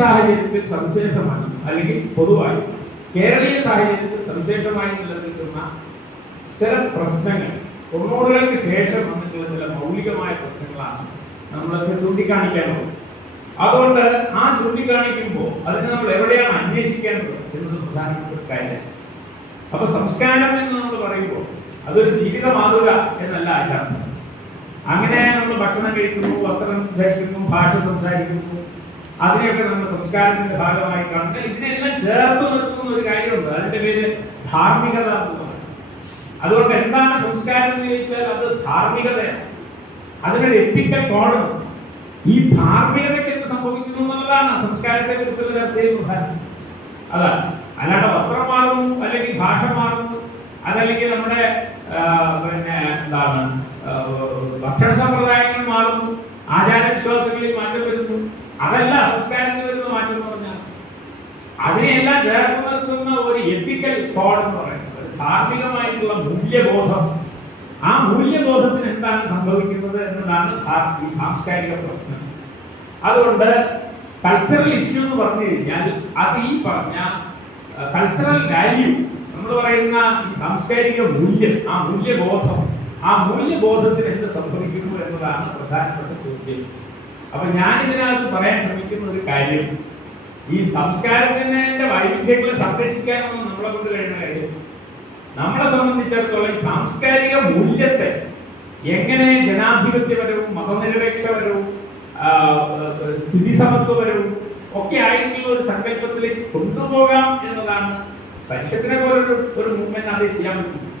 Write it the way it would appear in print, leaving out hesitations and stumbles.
സാഹചര്യത്തിൽ സവിശേഷമായി അല്ലെങ്കിൽ പൊതുവായി കേരളീയ സാഹചര്യത്തിൽ സവിശേഷമായി നിലനിൽക്കുന്ന ചില പ്രശ്നങ്ങൾ, തൊണ്ണൂറുകൾക്ക് ശേഷം വന്നിട്ടുള്ള ചില മൗലികമായ പ്രശ്നങ്ങളാണ് നമ്മളൊക്കെ ചൂണ്ടിക്കാണിക്കാനുള്ളത്. അതുകൊണ്ട് ആ ചൂണ്ടിക്കാണിക്കുമ്പോൾ അതിന് നമ്മൾ എവിടെയാണ് അന്വേഷിക്കേണ്ടത് എന്നത് പ്രധാനപ്പെട്ട കാര്യം. അപ്പൊ സംസ്കാരം എന്ന് നമ്മൾ പറയുമ്പോൾ അതൊരു ജീവിത മാതൃക എന്നല്ല അതിനർത്ഥം. അങ്ങനെ നമ്മൾ ഭക്ഷണം കഴിക്കുന്നു, വസ്ത്രം ധരിക്കുന്നു, ഭാഷ സംസാരിക്കുന്നു, അതിനെയൊക്കെ നമ്മൾ സംസ്കാരത്തിന്റെ ഭാഗമായി കാണുന്നത്. ഇതിനെല്ലാം ചേർത്ത് നിർത്തുന്ന ഒരു കാര്യമുണ്ട്, അതിന്റെ പേര് ധാർമ്മികത എന്നുള്ളത്. അതുകൊണ്ട് എന്താണ് സംസ്കാരം എന്ന് ചോദിച്ചാൽ അത് ധാർമ്മികതയാണ്. അതിനൊരു എത്തിക്കൽ കോഡുണ്ട്. ഈ ധാർമ്മികതയ്ക്ക് എന്ത് സംഭവിക്കുന്നു എന്നുള്ളതാണ് സംസ്കാരത്തെ കുറിച്ചുള്ള ചർച്ചയിൽ പ്രധാനം. അതാണ്, അല്ലാതെ വസ്ത്രം മാറുന്നു, അല്ലെങ്കിൽ ഭാഷ മാറുന്നു, അതല്ലെങ്കിൽ നമ്മുടെ എന്താണ് ഭക്ഷണ സമ്പ്രദായങ്ങൾ മാറുന്നു, ആചാരവിശ്വാസങ്ങളിൽ മാറ്റം വരുന്നു, അതല്ല സംസ്കാരത്തിൽ വരുന്ന മാറ്റം എന്ന് പറഞ്ഞാൽ. അതിനെല്ലാം ചേർത്ത് നിർത്തുന്ന ഒരു എത്തിക്കൽ കോഡ് എന്ന് പറയുന്നത് ധാർമ്മികമായിട്ടുള്ള മൂല്യബോധം. ആ മൂല്യബോധത്തിന് എന്താണ് സംഭവിക്കുന്നത് എന്നതാണ് ഈ സാംസ്കാരിക പ്രശ്നം. അതുകൊണ്ട് കൾച്ചറൽ ഇഷ്യൂ എന്ന് പറഞ്ഞു കഴിഞ്ഞാൽ അത് ഈ പറഞ്ഞ കൾച്ചറൽ വാല്യൂ, നമ്മൾ പറയുന്ന ഈ സാംസ്കാരിക മൂല്യം, ആ മൂല്യബോധം, ആ മൂല്യബോധത്തിന് എന്ത് സംഭവിക്കുന്നു എന്നതാണ് പ്രധാനപ്പെട്ട ചോദ്യം. അപ്പൊ ഞാൻ ഇതിനകത്ത് പറയാൻ ശ്രമിക്കുന്ന ഒരു കാര്യം, ഈ സംസ്കാരത്തിന്റെ വൈവിധ്യങ്ങളെ സംരക്ഷിക്കാനൊന്നും നമ്മളെ കൊണ്ട് കഴിയുന്ന കാര്യം. നമ്മളെ സംബന്ധിച്ചിടത്തോളം ഈ സാംസ്കാരിക മൂല്യത്തെ എങ്ങനെ ജനാധിപത്യപരവും മതനിരപേക്ഷപരവും സ്ഥിതിസമത്വപരവും ഒക്കെ ആയിട്ടുള്ള ഒരു സങ്കല്പത്തിലേക്ക് കൊണ്ടുപോകാം എന്നതാണ് പരിഷത്തിനെ പോലൊരു മൂവ്മെന്റ് അത് ചെയ്യാൻ പറ്റും.